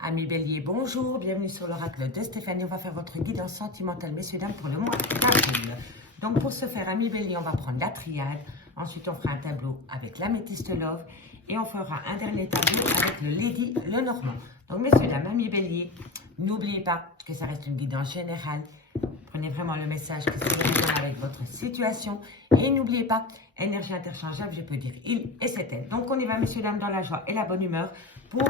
Amis Bélier, bonjour, bienvenue sur l'oracle de Stéphanie. On va faire votre guidance sentimentale, messieurs, dames, pour le mois d'avril. Donc pour ce faire, Amis Bélier, on va prendre la triade. Ensuite, on fera un tableau avec l'améthyste love. Et on fera un dernier tableau avec le Lady Lenormand. Donc messieurs, dames, Amis Bélier, n'oubliez pas que ça reste une guidance générale. Prenez vraiment le message que ça résonne avec votre situation. Et n'oubliez pas, énergie interchangeable, je peux dire il et c'est elle. Donc on y va, messieurs, dames, dans la joie et la bonne humeur pour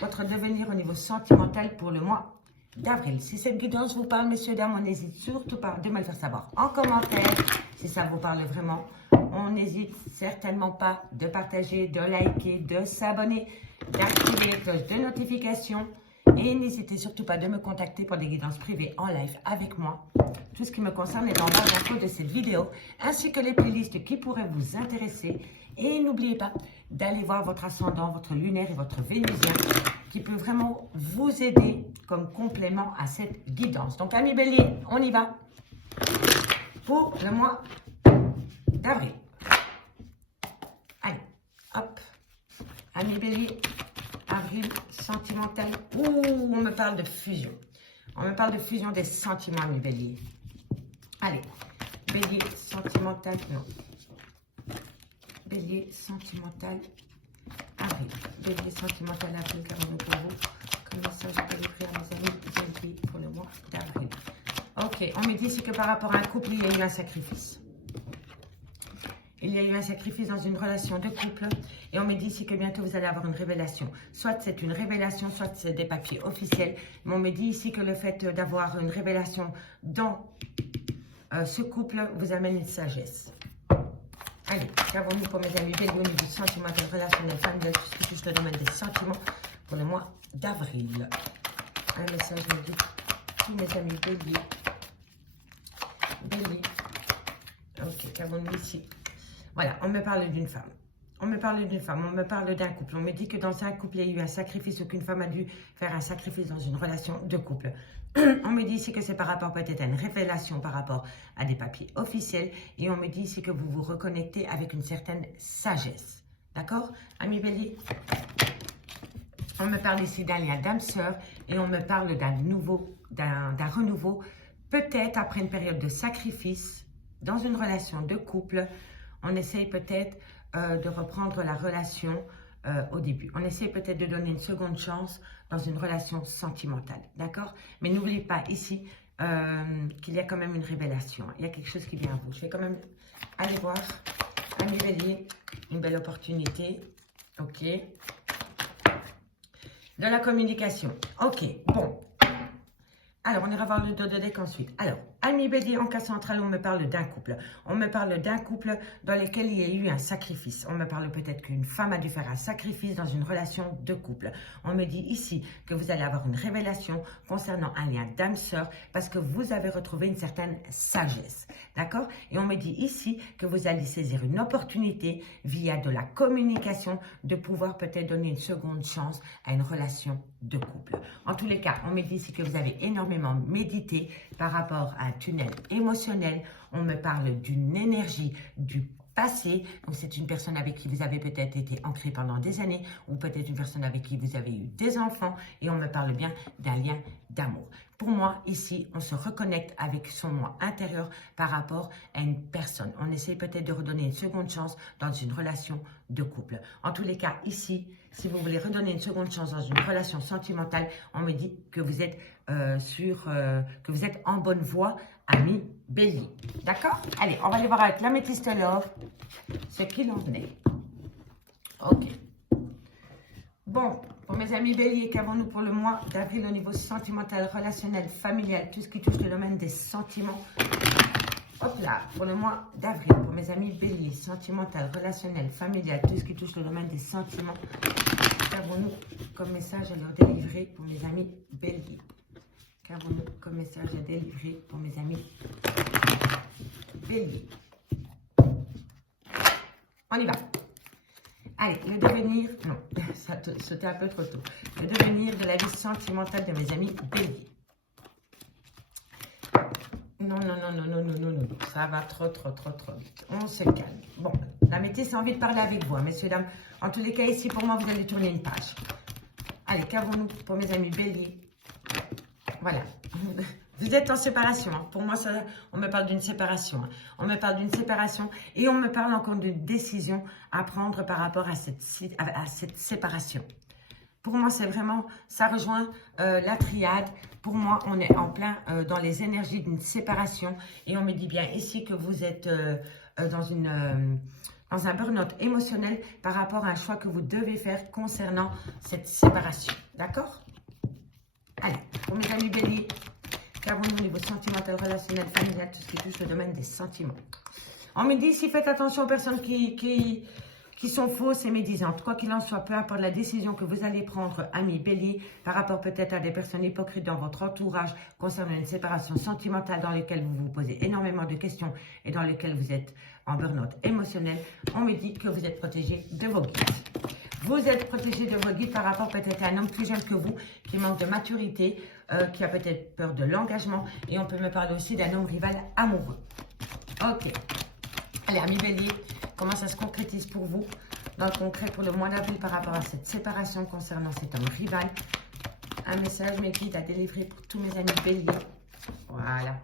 votre devenir au niveau sentimental pour le mois d'avril. Si cette guidance vous parle, messieurs, dames, on n'hésite surtout pas de me le faire savoir en commentaire. Si ça vous parle vraiment, on n'hésite certainement pas de partager, de liker, de s'abonner, d'activer les cloches de notification. Et n'hésitez surtout pas de me contacter pour des guidances privées en live avec moi. Tout ce qui me concerne est en barre d'infos de cette vidéo, ainsi que les playlists qui pourraient vous intéresser. Et n'oubliez pas d'aller voir votre ascendant, votre lunaire et votre vénusien, qui peut vraiment vous aider comme complément à cette guidance. Donc, amis Bélier, on y va pour le mois d'avril. Allez, hop, amis Bélier. Avril, sentimental. Ouh, on me parle de fusion. On me parle de fusion des sentiments, amis Bélier. Allez, Bélier, sentimental, non. Bélier, sentimental, avril. Bélier, sentimental, avril, qu'avons-nous pour vous? Comme message à délivrer à mes amis Bélier pour le mois d'avril. Ok, on me dit ici que par rapport à un couple, il y a eu un sacrifice. Il y a eu un sacrifice dans une relation de couple et on me dit ici que bientôt vous allez avoir une révélation. Soit c'est une révélation, soit c'est des papiers officiels. Mais on me dit ici que le fait d'avoir une révélation dans ce couple vous amène une sagesse. Allez, qu'avons-nous pour mes amis Bélier au niveau sentimental, relationnel, familial, tout ce qui touche le domaine des sentiments pour le mois d'avril. Un message me dit tous mes amis Bélier. Bélier. Ok, qu'avons-nous ici? Voilà, on me parle d'une femme. On me parle d'une femme, on me parle d'un couple. On me dit que dans un couple, il y a eu un sacrifice ou qu'une femme a dû faire un sacrifice dans une relation de couple. On me dit ici que c'est par rapport peut-être à une révélation par rapport à des papiers officiels. Et on me dit ici que vous vous reconnectez avec une certaine sagesse. D'accord? Amis Bélier, on me parle ici d'un lien d'âme-sœur et on me parle d'un renouveau. Peut-être après une période de sacrifice dans une relation de couple. On essaye peut-être de reprendre la relation au début. On essaye peut-être de donner une seconde chance dans une relation sentimentale. D'accord? Mais n'oubliez pas ici qu'il y a quand même une révélation. Il y a quelque chose qui vient à vous. Je vais quand même aller voir. Amis Bélier, une belle opportunité. Ok. De la communication. Ok. Bon. Alors, on ira voir le dos de deck ensuite. Alors, amis Bélier, en cas central, on me parle d'un couple. On me parle d'un couple dans lequel il y a eu un sacrifice. On me parle peut-être qu'une femme a dû faire un sacrifice dans une relation de couple. On me dit ici que vous allez avoir une révélation concernant un lien d'âme-sœur parce que vous avez retrouvé une certaine sagesse. D'accord? Et on me dit ici que vous allez saisir une opportunité via de la communication de pouvoir peut-être donner une seconde chance à une relation de couple. En tous les cas, on me dit ici que vous avez énormément médité par rapport à un tunnel émotionnel. On me parle d'une énergie du passé. Donc, c'est une personne avec qui vous avez peut-être été ancré pendant des années ou peut-être une personne avec qui vous avez eu des enfants et on me parle bien d'un lien d'amour. Pour moi, ici, on se reconnecte avec son moi intérieur par rapport à une personne. On essaie peut-être de redonner une seconde chance dans une relation de couple. En tous les cas, ici, si vous voulez redonner une seconde chance dans une relation sentimentale, on me dit que vous êtes que vous êtes en bonne voie, amis Bélier. D'accord? Allez, on va aller voir avec l'améthyste love ce qu'il en est. Ok. Bon, pour mes amis Bélier, qu'avons-nous pour le mois d'avril au niveau sentimental, relationnel, familial, tout ce qui touche le domaine des sentiments? Hop là, pour le mois d'avril, pour mes amis Bélier, sentimental, relationnel, familial, tout ce qui touche le domaine des sentiments, qu'avons-nous comme message à leur délivrer pour mes amis Bélier? Qu'avons-nous comme message à délivrer pour mes amis Bélier? On y va. Allez, le devenir, non, ça sautait un peu trop tôt. Le devenir de la vie sentimentale de mes amis Bélier. Non, non, non, non, non, non, non, non, ça va trop vite. On se calme. Bon, la métisse a envie de parler avec vous, hein, messieurs, dames. En tous les cas, ici, pour moi, vous allez tourner une page. Allez, qu'avons-nous pour mes amis bélier? Voilà. Vous êtes en séparation. Hein. Pour moi, ça, on me parle d'une séparation. Hein. On me parle d'une séparation et on me parle encore d'une décision à prendre par rapport à cette séparation. Pour moi, c'est vraiment, ça rejoint la triade. Pour moi, on est en plein dans les énergies d'une séparation. Et on me dit bien ici que vous êtes dans un burn-out émotionnel par rapport à un choix que vous devez faire concernant cette séparation. D'accord? Allez, pour mes amis béliers, qu'avons-nous au niveau sentimental, relationnel, familial, tout ce qui touche le domaine des sentiments. On me dit ici, faites attention aux personnes qui sont fausses et médisantes. Quoi qu'il en soit, peu importe la décision que vous allez prendre, amis bélier, par rapport peut-être à des personnes hypocrites dans votre entourage concernant une séparation sentimentale dans laquelle vous vous posez énormément de questions et dans laquelle vous êtes en burn-out émotionnel, on me dit que vous êtes protégé de vos guides. Vous êtes protégé de vos guides par rapport peut-être à un homme plus jeune que vous, qui manque de maturité, qui a peut-être peur de l'engagement. Et on peut me parler aussi d'un homme rival amoureux. Ok. Allez, amis bélier, comment ça se concrétise pour vous dans le concret pour le mois d'avril par rapport à cette séparation concernant cet homme rival? Un message, mes guides, à délivrer pour tous mes amis béliers. Voilà.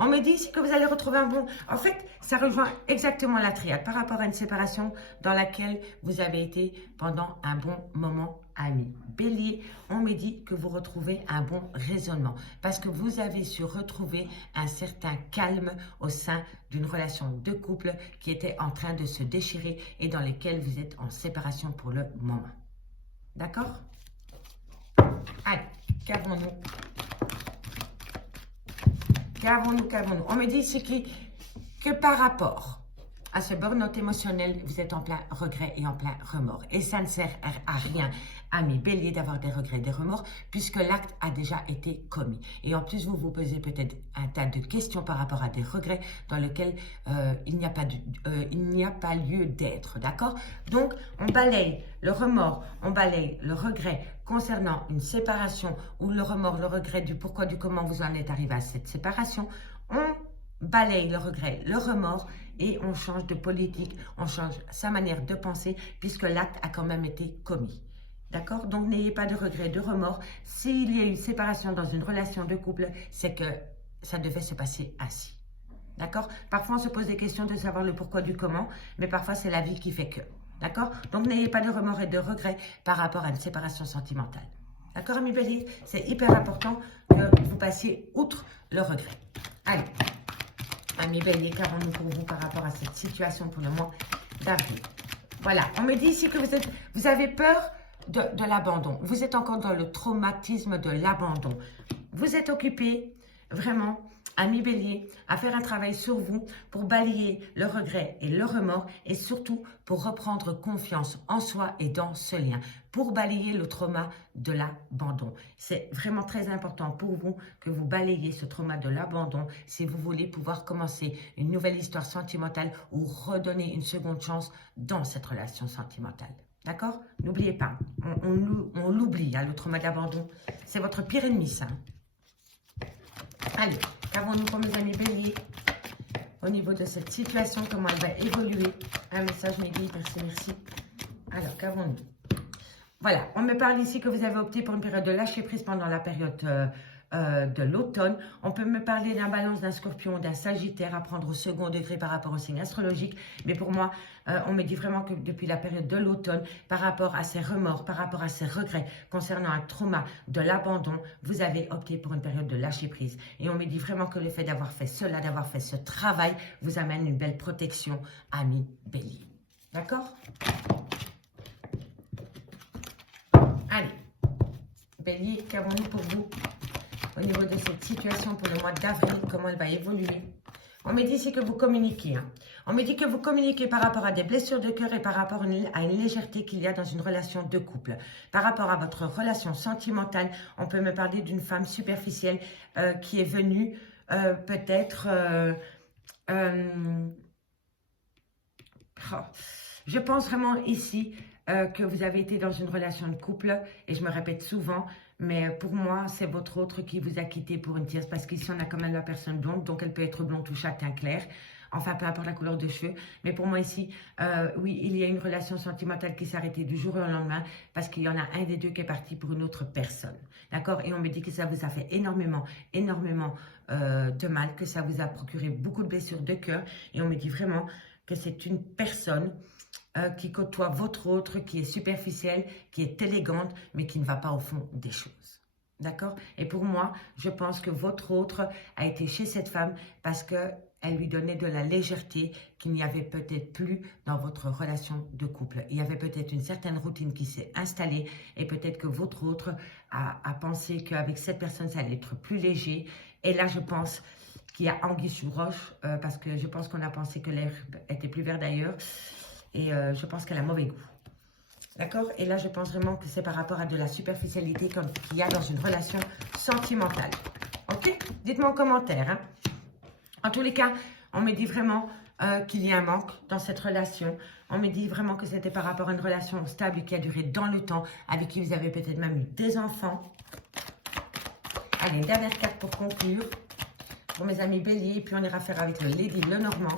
On me dit ici que vous allez retrouver un bon... En fait, ça rejoint exactement la triade par rapport à une séparation dans laquelle vous avez été pendant un bon moment amis. Bélier, on me dit que vous retrouvez un bon raisonnement parce que vous avez su retrouver un certain calme au sein d'une relation de couple qui était en train de se déchirer et dans lesquelles vous êtes en séparation pour le moment. D'accord? Allez, qu'avons-nous? Qu'avons-nous? On me dit ici que par rapport à ce burn-out émotionnel, vous êtes en plein regret et en plein remords. Et ça ne sert à rien, amis bélier, d'avoir des regrets, des remords, puisque l'acte a déjà été commis. Et en plus, vous vous posez peut-être un tas de questions par rapport à des regrets dans lesquels il n'y a pas lieu d'être, d'accord? Donc, on balaye le remords, on balaye le regret concernant une séparation ou le remords, le regret du pourquoi, du comment vous en êtes arrivé à cette séparation. On balaye le regret, le remords et on change de politique, on change sa manière de penser puisque l'acte a quand même été commis. D'accord? Donc, n'ayez pas de regret, de remords. S'il y a eu séparation dans une relation de couple, c'est que ça devait se passer ainsi. D'accord? Parfois, on se pose des questions de savoir le pourquoi du comment, mais parfois, c'est la vie qui fait que. D'accord? Donc, n'ayez pas de remords et de regrets par rapport à une séparation sentimentale. D'accord, amis bélier? C'est hyper important que vous passiez outre le regret. Allez. Amis bélier, qu'avons-nous pour vous par rapport à cette situation pour le mois d'avril? Voilà, on me dit ici que vous avez peur de l'abandon. Vous êtes encore dans le traumatisme de l'abandon. Vous êtes occupé, vraiment, amis bélier, à faire un travail sur vous pour balayer le regret et le remords et surtout pour reprendre confiance en soi et dans ce lien, pour balayer le trauma de l'abandon. C'est vraiment très important pour vous que vous balayez ce trauma de l'abandon si vous voulez pouvoir commencer une nouvelle histoire sentimentale ou redonner une seconde chance dans cette relation sentimentale. D'accord? N'oubliez pas, on l'oublie, hein, le trauma d'abandon. C'est votre pire ennemi, ça. Allez, qu'avons-nous pour mes amis béliers au niveau de cette situation, comment elle va évoluer? Un message, mes guides, merci. Alors, qu'avons-nous? Voilà, on me parle ici que vous avez opté pour une période de lâcher prise pendant la période de l'automne. On peut me parler d'un balance, d'un scorpion, d'un sagittaire à prendre au second degré par rapport au signe astrologique. Mais pour moi, on me dit vraiment que depuis la période de l'automne, par rapport à ces remords, par rapport à ces regrets concernant un trauma de l'abandon, vous avez opté pour une période de lâcher prise. Et on me dit vraiment que le fait d'avoir fait cela, d'avoir fait ce travail, vous amène une belle protection, amis bélier. D'accord? Allez, bélier, qu'avons-nous pour vous au niveau de cette situation pour le mois d'avril, comment elle va évoluer? On me dit ici que vous communiquez. Hein. On me dit que vous communiquez par rapport à des blessures de cœur et par rapport à une légèreté qu'il y a dans une relation de couple. Par rapport à votre relation sentimentale, on peut me parler d'une femme superficielle qui est venue peut-être... je pense vraiment ici que vous avez été dans une relation de couple, et je me répète souvent, mais pour moi, c'est votre autre qui vous a quitté pour une tierce, parce qu'ici, on a quand même la personne blonde, donc elle peut être blonde ou châtain clair. Enfin, peu importe la couleur de cheveux. Mais pour moi ici, oui, il y a une relation sentimentale qui s'est arrêtée du jour au lendemain parce qu'il y en a un des deux qui est parti pour une autre personne. D'accord? Et on me dit que ça vous a fait énormément de mal, que ça vous a procuré beaucoup de blessures de cœur. Et on me dit vraiment que c'est une personne qui côtoie votre autre, qui est superficielle, qui est élégante, mais qui ne va pas au fond des choses. D'accord? Et pour moi, je pense que votre autre a été chez cette femme parce qu'elle lui donnait de la légèreté qu'il n'y avait peut-être plus dans votre relation de couple. Il y avait peut-être une certaine routine qui s'est installée et peut-être que votre autre a pensé qu'avec cette personne, ça allait être plus léger. Et là, je pense qu'il y a anguille sous roche parce que je pense qu'on a pensé que l'herbe était plus verte d'ailleurs. Et je pense qu'elle a mauvais goût. D'accord? Et là, je pense vraiment que c'est par rapport à de la superficialité qu'il y a dans une relation sentimentale. Ok? Dites-moi en commentaire. Hein? En tous les cas, on me dit vraiment qu'il y a un manque dans cette relation. On me dit vraiment que c'était par rapport à une relation stable qui a duré dans le temps, avec qui vous avez peut-être même eu des enfants. Allez, une dernière carte pour conclure. Pour mes amis béliers, puis on ira faire avec le Lady Lenormand.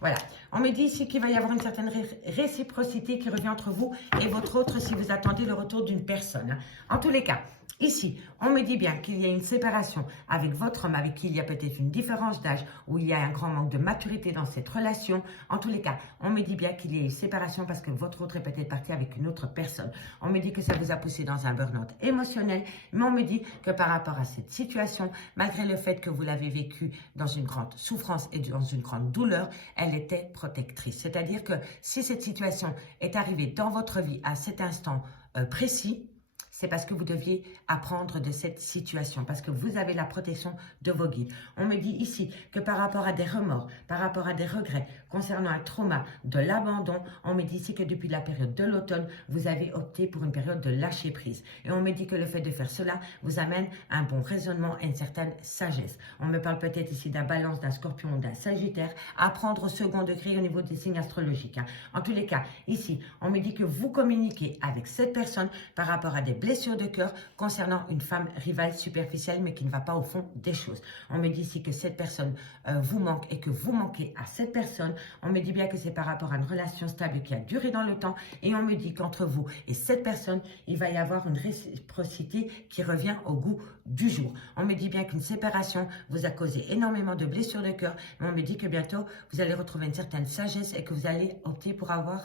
Voilà. On me dit ici qu'il va y avoir une certaine réciprocité qui revient entre vous et votre autre si vous attendez le retour d'une personne. En tous les cas, ici, on me dit bien qu'il y a une séparation avec votre homme, avec qui il y a peut-être une différence d'âge, où il y a un grand manque de maturité dans cette relation. En tous les cas, on me dit bien qu'il y a une séparation parce que votre autre est peut-être parti avec une autre personne. On me dit que ça vous a poussé dans un burn-out émotionnel, mais on me dit que par rapport à cette situation, malgré le fait que vous l'avez vécue dans une grande souffrance et dans une grande douleur, elle était protectrice. C'est-à-dire que si cette situation est arrivée dans votre vie à cet instant précis, c'est parce que vous deviez apprendre de cette situation, parce que vous avez la protection de vos guides. On me dit ici que par rapport à des remords, par rapport à des regrets, concernant un trauma, de l'abandon, on me dit ici que depuis la période de l'automne, vous avez opté pour une période de lâcher prise. Et on me dit que le fait de faire cela vous amène à un bon raisonnement et une certaine sagesse. On me parle peut-être ici d'un balance, d'un scorpion, d'un sagittaire, à prendre au second degré au niveau des signes astrologiques. Hein. En tous les cas, ici, on me dit que vous communiquez avec cette personne par rapport à des blessures de cœur concernant une femme rivale superficielle mais qui ne va pas au fond des choses. On me dit ici que cette personne vous manque et que vous manquez à cette personne. On me dit bien que c'est par rapport à une relation stable qui a duré dans le temps et on me dit qu'entre vous et cette personne, il va y avoir une réciprocité qui revient au goût du jour. On me dit bien qu'une séparation vous a causé énormément de blessures de cœur, mais on me dit que bientôt vous allez retrouver une certaine sagesse et que vous allez opter pour avoir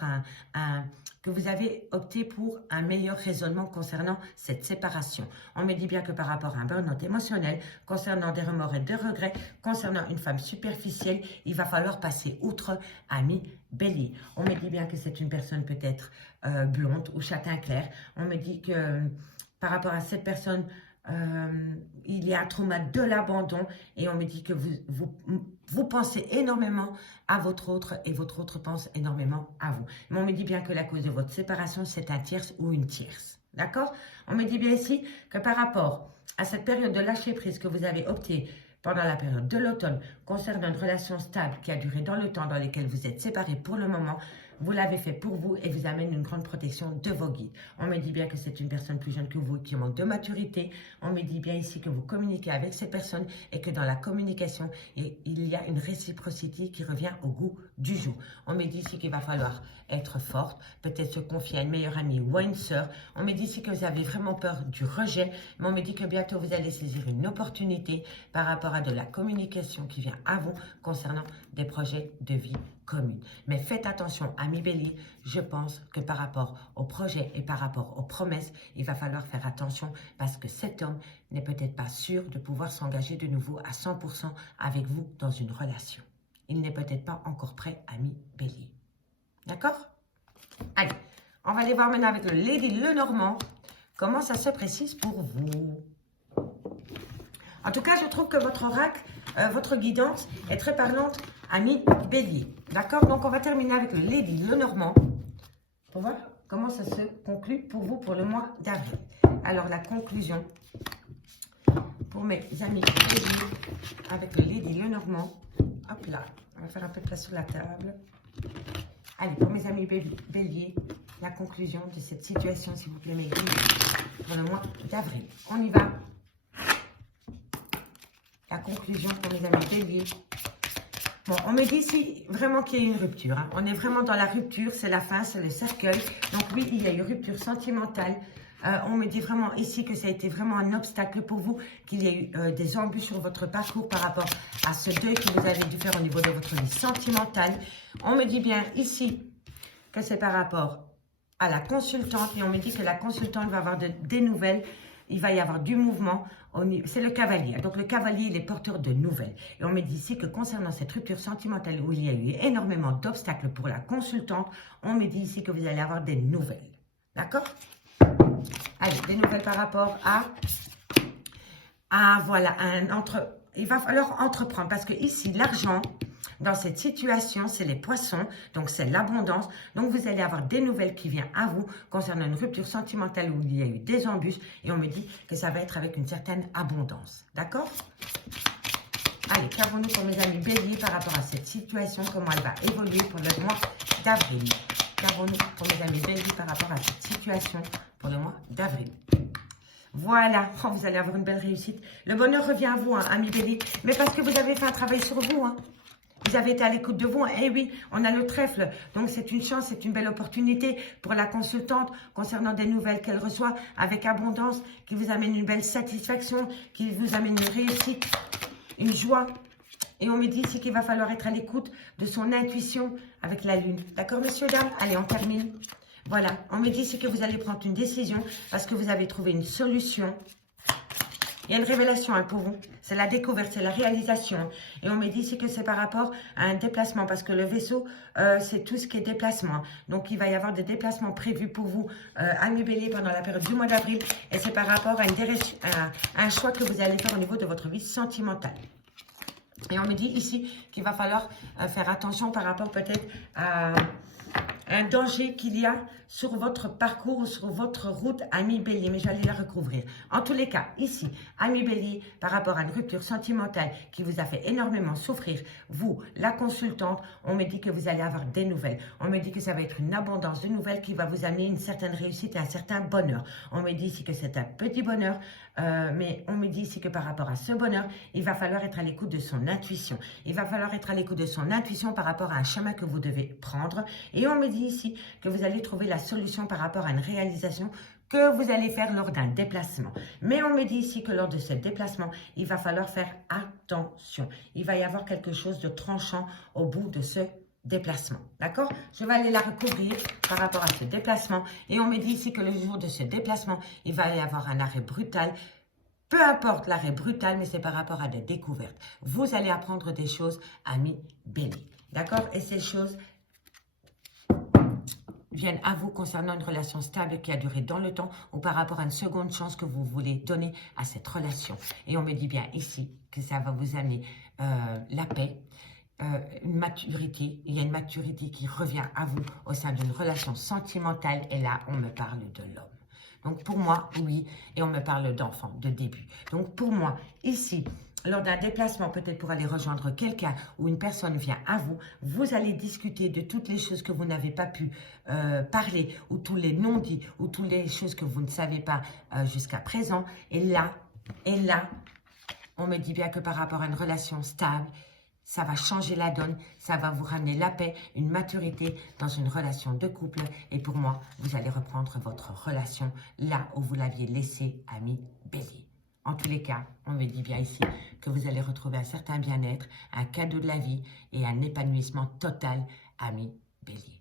que vous avez opté pour un meilleur raisonnement concernant cette séparation. On me dit bien que par rapport à un burn-out émotionnel, concernant des remords et des regrets, concernant une femme superficielle, il va falloir passer outre, ami bélier. On me dit bien que c'est une personne peut-être blonde ou châtain clair. On me dit que par rapport à cette personne, il y a un trauma de l'abandon et on me dit que vous pensez énormément à votre autre et votre autre pense énormément à vous. Mais on me dit bien que la cause de votre séparation, c'est un tierce ou une tierce. D'accord? On me dit bien ici que par rapport à cette période de lâcher prise que vous avez opté pendant la période de l'automne concernant une relation stable qui a duré dans le temps dans lequel vous êtes séparés pour le moment, vous l'avez fait pour vous et vous amène une grande protection de vos guides. On me dit bien que c'est une personne plus jeune que vous qui manque de maturité. On me dit bien ici que vous communiquez avec ces personnes et que dans la communication, il y a une réciprocité qui revient au goût du jour. On me dit ici qu'il va falloir être forte, peut-être se confier à une meilleure amie ou à une sœur. On me dit ici que vous avez vraiment peur du rejet, mais on me dit que bientôt vous allez saisir une opportunité par rapport à de la communication qui vient à vous concernant des projets de vie commune. Mais faites attention, amis bélier, je pense que par rapport au projet et par rapport aux promesses, il va falloir faire attention parce que cet homme n'est peut-être pas sûr de pouvoir s'engager de nouveau à 100% avec vous dans une relation. Il n'est peut-être pas encore prêt, amis bélier. D'accord? Allez, on va aller voir maintenant avec le Lady Lenormand comment ça se précise pour vous. En tout cas, je trouve que votre oracle, votre guidance est très parlante, amis bélier. D'accord? Donc, on va terminer avec le Lady Lenormand pour voir comment ça se conclut pour vous pour le mois d'avril. Alors, la conclusion pour mes amis bélier avec le Lady Lenormand. Hop là, on va faire un peu de place sur la table. Allez, pour mes amis bélier, la conclusion de cette situation, s'il vous plaît, mes guides, pour le mois d'avril. On y va. La conclusion pour mes amis bélier Bon, on me dit ici vraiment qu'il y a une rupture. Hein. On est vraiment dans la rupture, c'est la fin, c'est le cercueil. Donc oui, il y a une rupture sentimentale. On me dit vraiment ici que ça a été vraiment un obstacle pour vous, qu'il y a eu des embûches sur votre parcours par rapport à ce deuil que vous avez dû faire au niveau de votre vie sentimentale. On me dit bien ici que c'est par rapport à la consultante et on me dit que la consultante va avoir des nouvelles. Il va y avoir du mouvement, c'est le cavalier. Donc le cavalier, il est porteur de nouvelles. Et on me dit ici que concernant cette rupture sentimentale où il y a eu énormément d'obstacles pour la consultante, on me dit ici que vous allez avoir des nouvelles. D'accord? Allez, des nouvelles par rapport à voilà, il va falloir entreprendre parce que ici, l'argent, dans cette situation, c'est les poissons, donc c'est l'abondance. Donc, vous allez avoir des nouvelles qui viennent à vous concernant une rupture sentimentale où il y a eu des embûches. Et on me dit que ça va être avec une certaine abondance. D'accord? Allez, qu'avons-nous pour mes amis béliers par rapport à cette situation? Comment elle va évoluer pour le mois d'avril? Qu'avons-nous pour mes amis béliers par rapport à cette situation pour le mois d'avril? Voilà, oh, vous allez avoir une belle réussite. Le bonheur revient à vous, hein, amis béliers. Mais parce que vous avez fait un travail sur vous, hein. Vous avez été à l'écoute de vous. Eh oui, on a le trèfle. Donc, c'est une chance, c'est une belle opportunité pour la consultante concernant des nouvelles qu'elle reçoit avec abondance, qui vous amène une belle satisfaction, qui vous amène une réussite, une joie. Et on me dit ici qu'il va falloir être à l'écoute de son intuition avec la lune. D'accord, messieurs, dames? Allez, on termine. Voilà, on me dit ici que vous allez prendre une décision parce que vous avez trouvé une solution. Il y a une révélation hein, pour vous. C'est la découverte, c'est la réalisation. Et on me dit ici que c'est par rapport à un déplacement. Parce que le vaisseau, c'est tout ce qui est déplacement. Donc, il va y avoir des déplacements prévus pour vous, amis béliers, pendant la période du mois d'avril. Et c'est par rapport à un choix que vous allez faire au niveau de votre vie sentimentale. Et on me dit ici qu'il va falloir faire attention par rapport peut-être à un danger qu'il y a sur votre parcours ou sur votre route, ami bélier, mais j'allais la recouvrir. En tous les cas, ici, ami bélier, par rapport à une rupture sentimentale qui vous a fait énormément souffrir, vous, la consultante, on me dit que vous allez avoir des nouvelles. On me dit que ça va être une abondance de nouvelles qui va vous amener une certaine réussite et un certain bonheur. On me dit ici que c'est un petit bonheur, mais on me dit ici que par rapport à ce bonheur, il va falloir être à l'écoute de son intuition. Il va falloir être à l'écoute de son intuition par rapport à un chemin que vous devez prendre. Et on me dit ici que vous allez trouver la solution par rapport à une réalisation que vous allez faire lors d'un déplacement. Mais on me dit ici que lors de ce déplacement, il va falloir faire attention. Il va y avoir quelque chose de tranchant au bout de ce déplacement. D'accord? Je vais aller la recouvrir par rapport à ce déplacement. Et on me dit ici que le jour de ce déplacement, il va y avoir un arrêt brutal. Peu importe l'arrêt brutal, mais c'est par rapport à des découvertes. Vous allez apprendre des choses, amis béliers. D'accord? Et ces choses viennent à vous concernant une relation stable qui a duré dans le temps ou par rapport à une seconde chance que vous voulez donner à cette relation. Et on me dit bien ici que ça va vous amener la paix, une maturité. Il y a une maturité qui revient à vous au sein d'une relation sentimentale et là, on me parle de l'homme. Donc pour moi, oui, et on me parle d'enfant, de début. Donc pour moi, ici, lors d'un déplacement, peut-être pour aller rejoindre quelqu'un ou une personne vient à vous, vous allez discuter de toutes les choses que vous n'avez pas pu parler ou tous les non-dits ou toutes les choses que vous ne savez pas jusqu'à présent. Et là, on me dit bien que par rapport à une relation stable, ça va changer la donne, ça va vous ramener la paix, une maturité dans une relation de couple. Et pour moi, vous allez reprendre votre relation là où vous l'aviez laissée, ami bélier. En tous les cas, on me dit bien ici que vous allez retrouver un certain bien-être, un cadeau de la vie et un épanouissement total, ami bélier.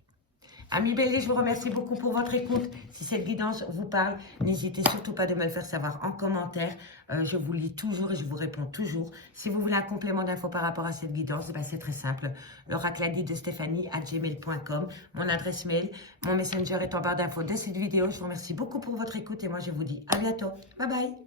Amis bélier, je vous remercie beaucoup pour votre écoute. Si cette guidance vous parle, n'hésitez surtout pas de me le faire savoir en commentaire. Je vous lis toujours et je vous réponds toujours. Si vous voulez un complément d'infos par rapport à cette guidance, ben c'est très simple. L'oracle de Stéphanie@gmail.com, mon adresse mail, mon messenger est en barre d'infos de cette vidéo. Je vous remercie beaucoup pour votre écoute et moi je vous dis à bientôt. Bye bye.